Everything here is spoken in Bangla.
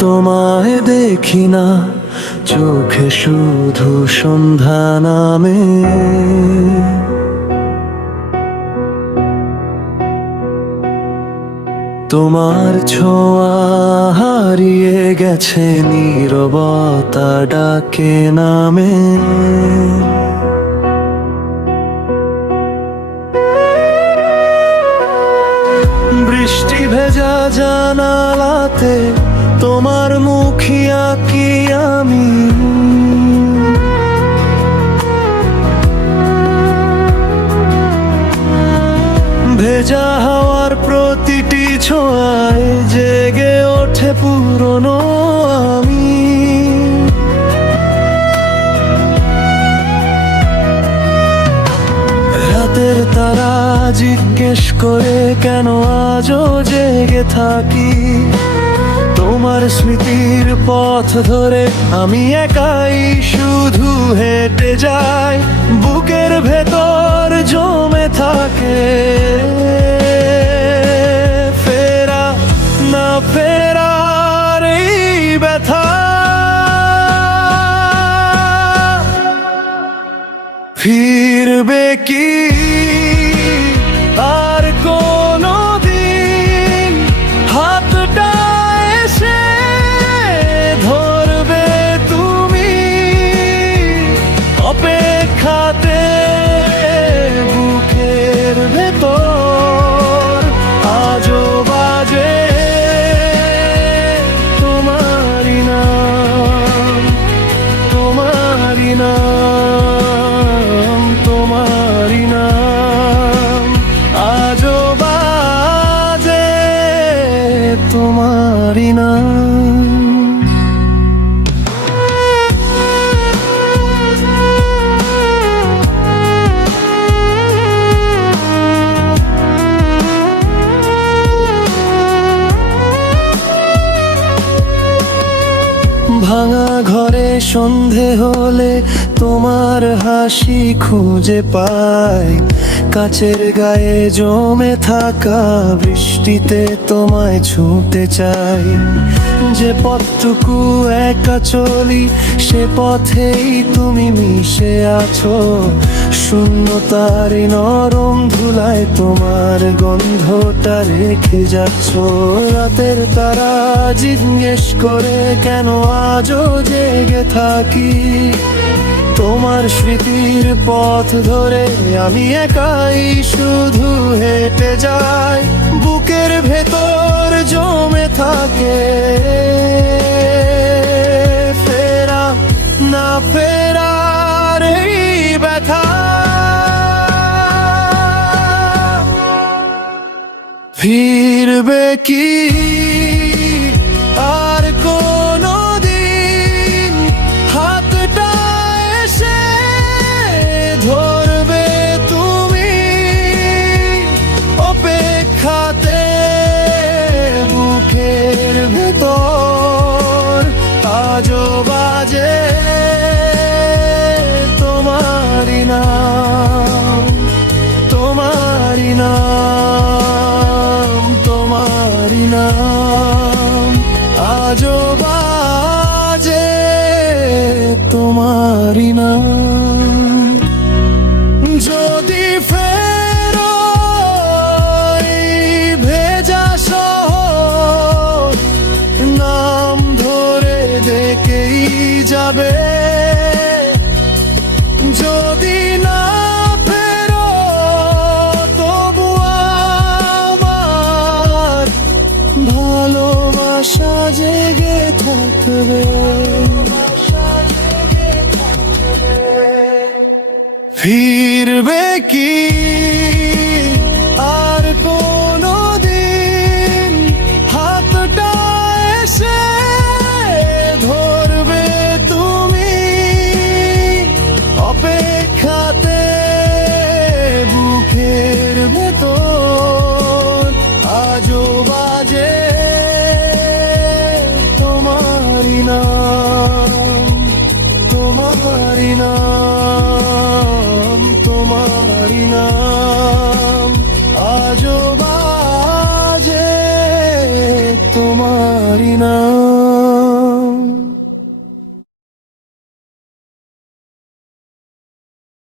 তোমায় দেখি না, চোখে শুধু সন্ধ্যা নামে। তোমার ছোঁয়া হারিয়ে গেছে, নীরবতা ডাকে নামে। বৃষ্টি ভেজা জানালাতে তোমার মুখী আঁকি আমি। ভেজা হাওয়ার প্রতিটি ছোঁয়ায় জেগে ওঠে পুরনো আমি। রাতের তারা জিজ্ঞেস করে কেন আজও জেগে থাকি। তোমার স্মৃতির পথ ধরে আমি একাই শুধু হেঁটে যাই। বুকের ভেতর জমে থাকে ফেরা না ফেরার এই ব্যথা। ফিরবে কি আর কোনো দিন হাতটা এসে ধরবে তুমি? অপেক্ষাতে বুকের ভেতর আজও বাজে তোমারই নাম, তোমারই নাম, তোমারই নাম। আজও বাজে তোমারই নাম। ভাঙা ঘরে সন্ধে হলে তোমার হাসি খুঁজে পাই। কাচের গায়ে জমে থাকা বৃষ্টিতে তোমায় ছুঁতে চাই। যে পথটুকু একা চলি সে পথেই তুমি মিশে আছো। শূন্যতার নরম ধুলায় তোমার গন্ধটা রেখে যাচ্ছ। রাতের তারা জিজ্ঞেস করে কেন আজও জেগে থাকি। তোমার স্মৃতির পথ ধরে আমি একাই শুধু হেঁটে যাই। বুকের ভেতর জমে থাকে ফেরা না ফেরার এই ব্যথা। ফিরবে কি আর কোনো দিন হাতটা এসে ধরবে তুমি? অপেক্ষাতে বুকের ভেতর আজও বাজে তোমারই নাম, তোমারই নাম, তোমারই নাম। আজও বাজে তোমারই নাম। যদি ফেরো এই ভেজা শহর নাম ধরে ডেকেই যাবে। যদি না ফেরো তবু আমার ভালোবাসা জেগে থাকবে। ফিরবে কি